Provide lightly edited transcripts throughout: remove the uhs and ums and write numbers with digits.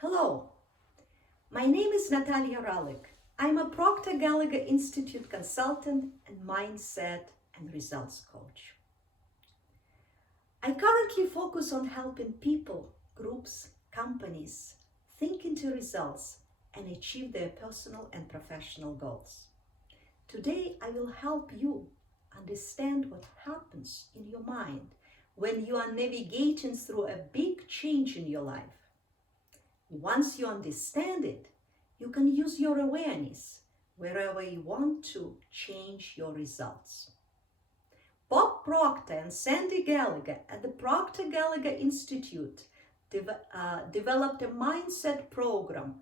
Hello, my name is Natalia Ralik. I'm a Proctor Gallagher Institute consultant and mindset and results coach. I currently focus on helping people, groups, companies think into results and achieve their personal and professional goals. Today, I will help you understand what happens in your mind when you are navigating through a big change in your life. Once you understand it, you can use your awareness wherever you want to change your results. Bob Proctor and Sandy Gallagher at the Proctor Gallagher Institute developed a mindset program,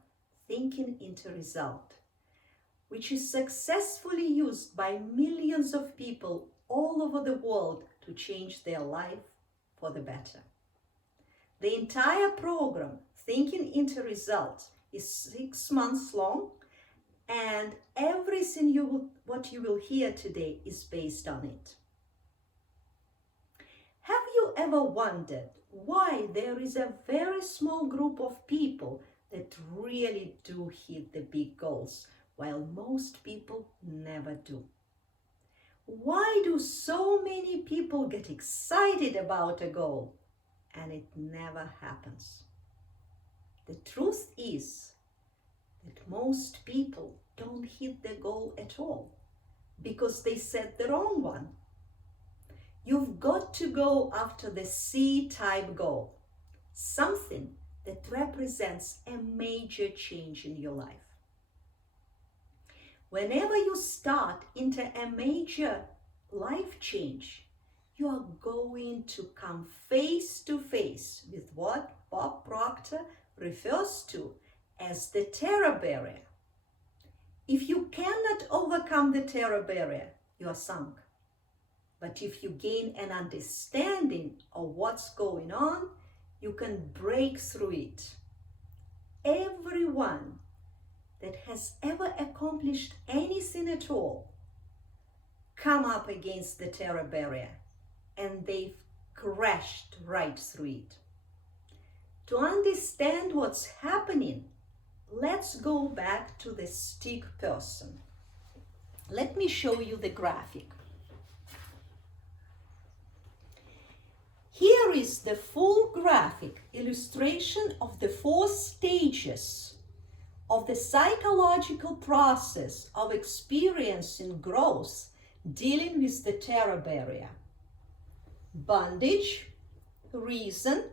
Thinking into Result, which is successfully used by millions of people all over the world to change their life for the better. The entire program, Thinking into Results, is 6 months long, and everything what you will hear today is based on it. Have you ever wondered why there is a very small group of people that really do hit the big goals, while most people never do? Why do so many people get excited about a goal and it never happens? The truth is that most people don't hit the goal at all because they set the wrong one. You've got to go after the C-type goal, something that represents a major change in your life. Whenever you start into a major life change, you are going to come face to face with what Bob Proctor refers to as the terror barrier. If you cannot overcome the terror barrier, you are sunk. But if you gain an understanding of what's going on, you can break through it. Everyone that has ever accomplished anything at all come up against the terror barrier, and they've crashed right through it. To understand what's happening, let's go back to the stick person. Let me show you the graphic. Here is the full graphic illustration of the 4 stages of the psychological process of experiencing growth dealing with the terror barrier. Bondage, reason,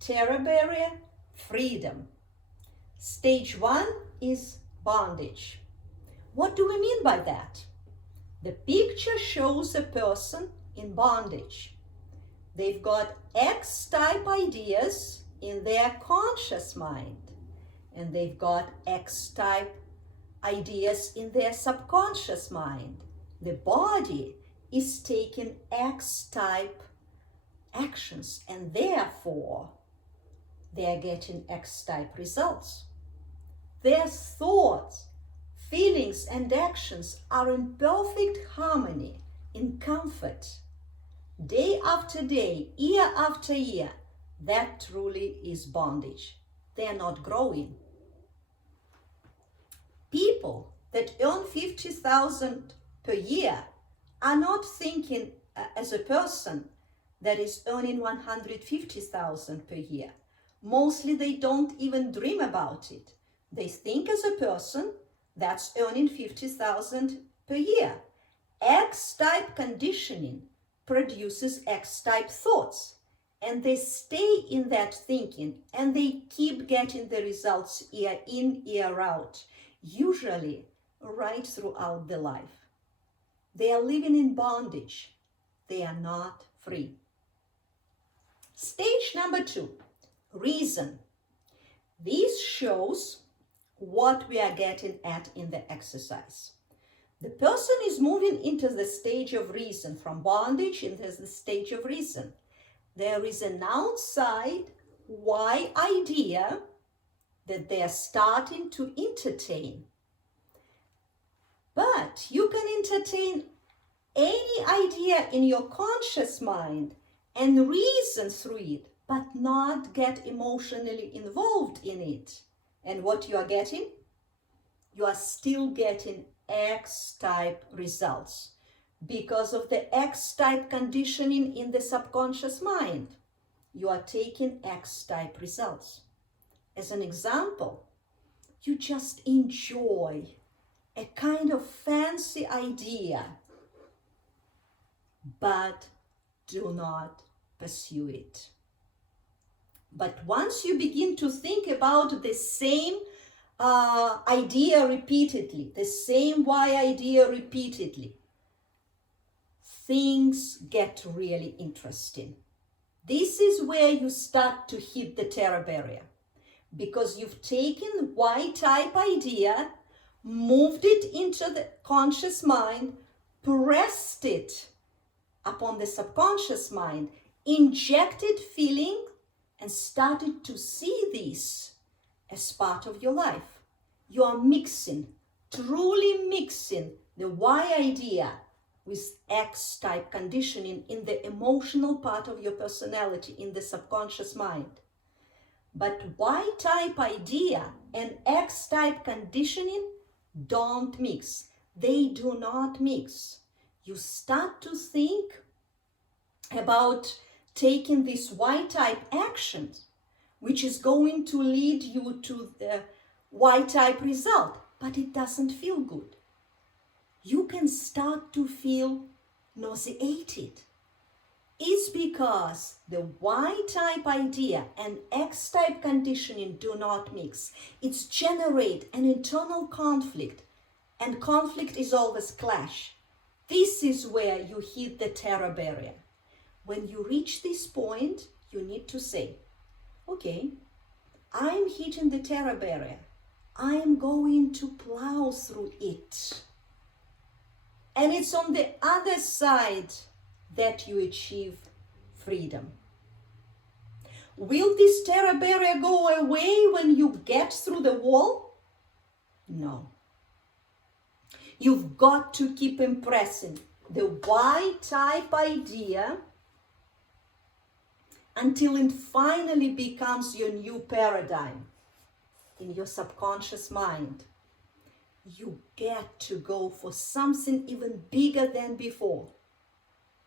terror barrier, freedom. Stage 1 is bondage. What do we mean by that? The picture shows a person in bondage. They've got X-type ideas in their conscious mind, and they've got X-type ideas in their subconscious mind. The body is taking X-type actions, and therefore they are getting X-type results. Their thoughts, feelings, and actions are in perfect harmony, in comfort. Day after day, year after year, that truly is bondage. They are not growing. People that earn $50,000 per year are not thinking as a person that is earning $150,000 per year. Mostly they don't even dream about it. They think as a person that's earning $50,000 per year. X-type conditioning produces X-type thoughts, and they stay in that thinking, and they keep getting the results year in, year out, usually right throughout the life. They are living in bondage. They are not free. Stage number 2, reason. This shows what we are getting at in the exercise. The person is moving into the stage of reason, from bondage into the stage of reason. There is an outside why idea that they are starting to entertain. But you can entertain any idea in your conscious mind and reason through it but not get emotionally involved in it. And what you are getting? You are still getting X-type results because of the X-type conditioning in the subconscious mind. You are taking X-type results. As an example, you just enjoy a kind of fancy idea, but do not pursue it. But once you begin to think about the same idea repeatedly, the same why idea repeatedly, things get really interesting. This is where you start to hit the terror barrier, because you've taken Y-type idea, moved it into the conscious mind, pressed it upon the subconscious mind, injected feeling, and started to see this as part of your life. You are mixing, truly mixing the Y idea with X-type conditioning in the emotional part of your personality, in the subconscious mind. But Y-type idea and X-type conditioning don't mix. They do not mix. You start to think about taking this Y-type actions, which is going to lead you to the Y-type result, but it doesn't feel good. You can start to feel nauseated. It's because the Y-type idea and X-type conditioning do not mix. It's generate an internal conflict, and conflict is always clash. This is where you hit the terror barrier. When you reach this point, you need to say, okay, I'm hitting the terror barrier. I'm going to plow through it. And it's on the other side that you achieve freedom. Will this terror barrier go away when you get through the wall? No. You've got to keep impressing the Y-type idea until it finally becomes your new paradigm in your subconscious mind. You get to go for something even bigger than before.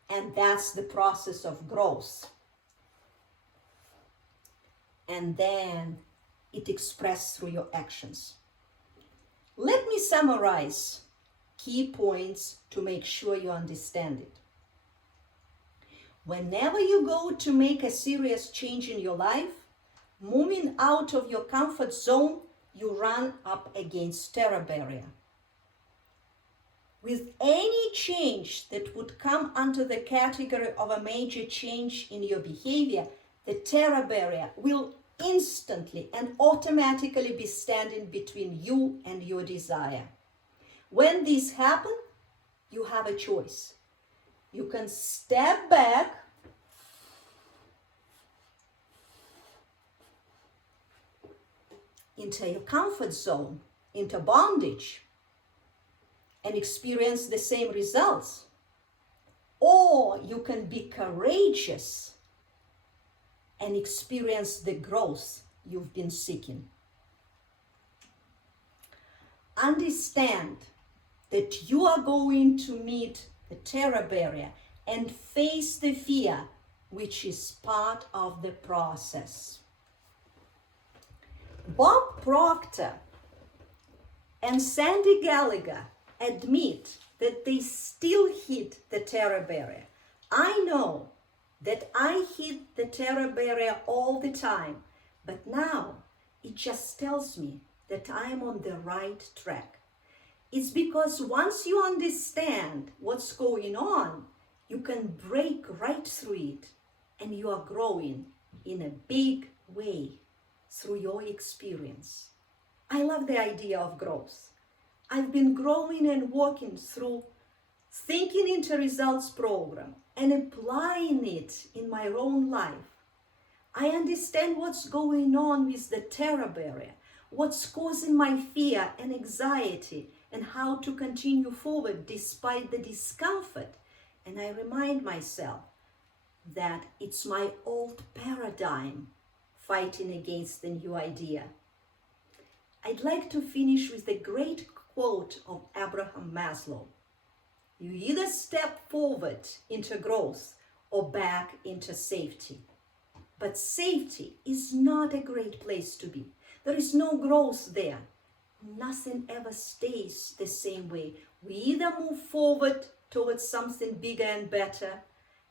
And that's the process of growth. And then it expressed through your actions. Let me summarize key points to make sure you understand it. Whenever you go to make a serious change in your life, moving out of your comfort zone, you run up against terror barrier. With any change that would come under the category of a major change in your behavior, the terror barrier will instantly and automatically be standing between you and your desire. When this happens, you have a choice. You can step back into your comfort zone, into bondage, and experience the same results. Or you can be courageous and experience the growth you've been seeking. Understand that you are going to meet the terror barrier and face the fear, which is part of the process. Bob Proctor and Sandy Gallagher admit that they still hit the terror barrier. I know that I hit the terror barrier all the time, but now it just tells me that I am on the right track. It's because once you understand what's going on, you can break right through it, and you are growing in a big way through your experience. I love the idea of growth. I've been growing and working through Thinking into Results program and applying it in my own life. I understand what's going on with the terror barrier, what's causing my fear and anxiety, and how to continue forward despite the discomfort. And I remind myself, that it's my old paradigm fighting against the new idea. I'd like to finish with the great quote of Abraham Maslow. You either step forward into growth or back into safety. But safety is not a great place to be. There is no growth there. Nothing ever stays the same way. We either move forward towards something bigger and better,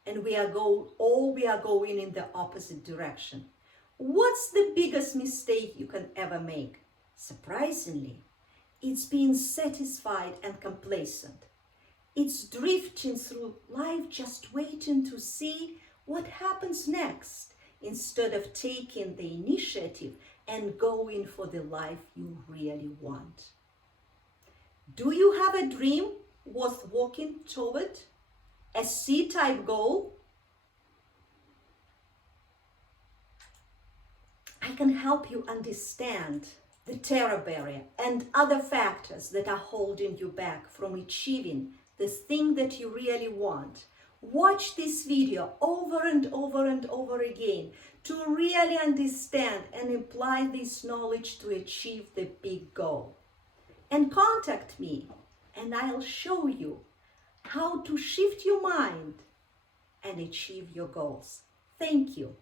and we are going in the opposite direction. What's the biggest mistake you can ever make? Surprisingly, it's being satisfied and complacent. It's drifting through life just waiting to see what happens next, instead of taking the initiative and going for the life you really want. Do you have a dream worth walking toward? A C-type goal? I can help you understand the terror barrier and other factors that are holding you back from achieving the thing that you really want. Watch this video over and over and over again to really understand and apply this knowledge to achieve the big goal. And contact me, and I'll show you how to shift your mind and achieve your goals. Thank you.